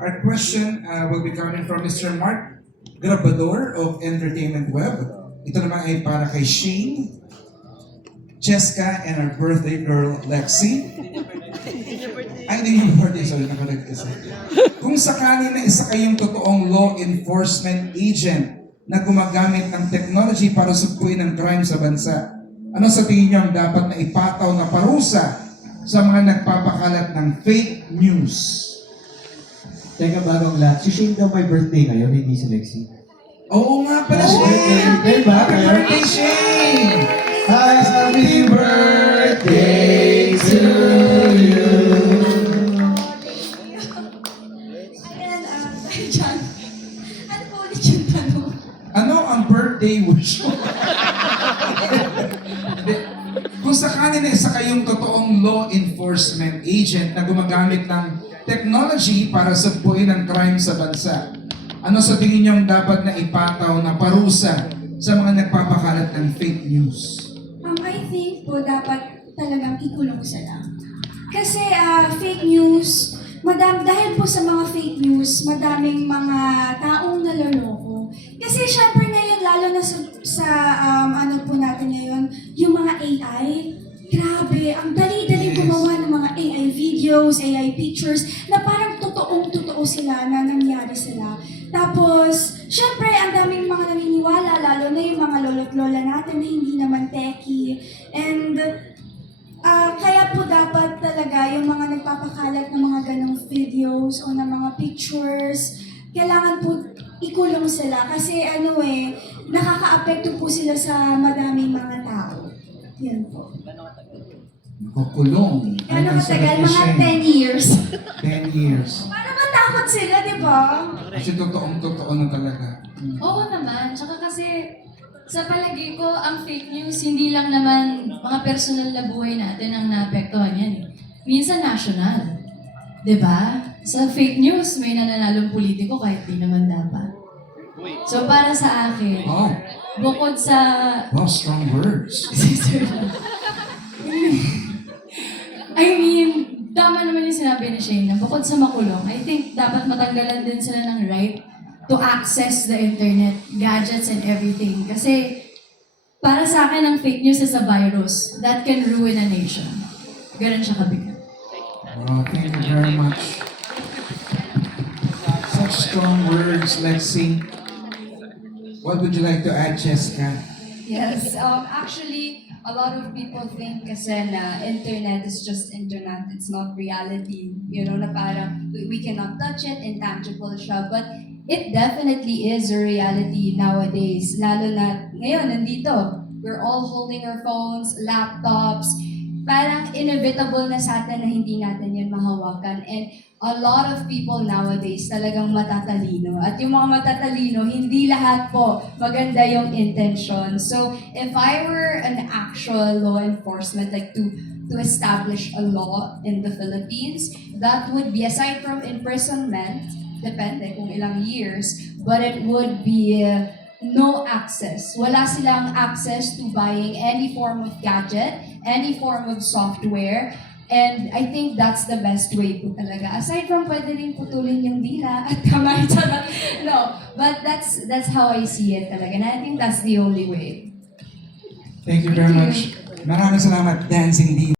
Our question will be coming from Mr. Mark Grabador of Entertainment Web. Ito naman ay para kay Shane, Cheska, and our birthday girl, Lexi. Ay, hindi yung birthday, sorry, nakalagay kasi. Kung sakali na isa kayong totoong law enforcement agent na gumagamit ng technology para sugpuin ang crime sa bansa, ano sa tingin niyo ang dapat na ipataw na parusa sa mga nagpapakalat ng fake news? Teka, bagong lahat. Si Shane daw may birthday ngayon, hindi si Lexi. Oo nga pala, Oh, Shane! birthday ba? Happy birthday, Shane! Happy birthday to you! Ayan, John, ano po ulit yung tanong? Ano ang birthday wish mo? Kung sakali na isa kayong totoong law enforcement agent na gumagamit ng technology para sugpuin ang crime sa bansa, ano sa tingin niyo ang dapat na ipataw na parusa sa mga nagpapakalat ng fake news? I think po dapat talagang ikulong sila. Kasi fake news, dahil po sa mga fake news, madaming mga taong naloloko. Kasi syempre ngayon, lalo na sa ano po natin ngayon, yung mga AI, grabe, ang dali-dali gumawa ng mga AI videos, AI pictures, na parang totoong-totoo sila, na nangyari sila. Tapos, syempre, ang daming mga naniniwala, lalo na yung mga lolo't lola natin na hindi naman techie. And kaya po dapat talaga yung mga nagpapakalat ng mga ganong videos o ng mga pictures, kailangan po ikulong sila kasi nakaka-apekto po sila sa madaming mga tao. Yan po. Kukulong. Ano katagal? Mga 10 years. 10 years. Para matakot sila, di ba? Kasi totoong-totoo na talaga. Oo naman. Tsaka kasi sa palagay ko, ang fake news, hindi lang naman mga personal na buhay natin ang naapektuhan yan. Minsan national. Diba? Sa fake news, may nananalong politiko kahit di naman dapat. So para sa akin, Oh, bukod sa... wow, strong words. I mean, tama naman yung sinabi ni Shane na bukod sa makulong, I think dapat matanggalan din sila ng right to access the internet, gadgets, and everything. Kasi para sa akin, ang fake news is a virus that can ruin a nation. Ganun siya kabigat. Oh, thank you very much. Such strong words, Lexi. What would you like to add, Jessica? Yes, actually, a lot of people think kasi na internet is just internet, it's not reality. You know, na parang we cannot touch it, intangible siya. But it definitely is a reality nowadays. Lalo na ngayon, nandito, we're all holding our phones, laptops. Parang inevitable na sa atin na hindi natin yan mahawakan. And a lot of people nowadays talagang matatalino. At yung mga matatalino, hindi lahat po maganda yung intention. So, if I were an actual law enforcement, like to establish a law in the Philippines, that would be, aside from imprisonment, depende kung ilang years, but it would be no access. Wala silang access to buying any form of gadget, any form of software, and I think that's the best way po talaga. Aside from pwede rin putulin yung dila at kamay, no, but that's how I see it talaga, and I think that's the only way. Thank you very much. Maraming salamat, Dancing Dean.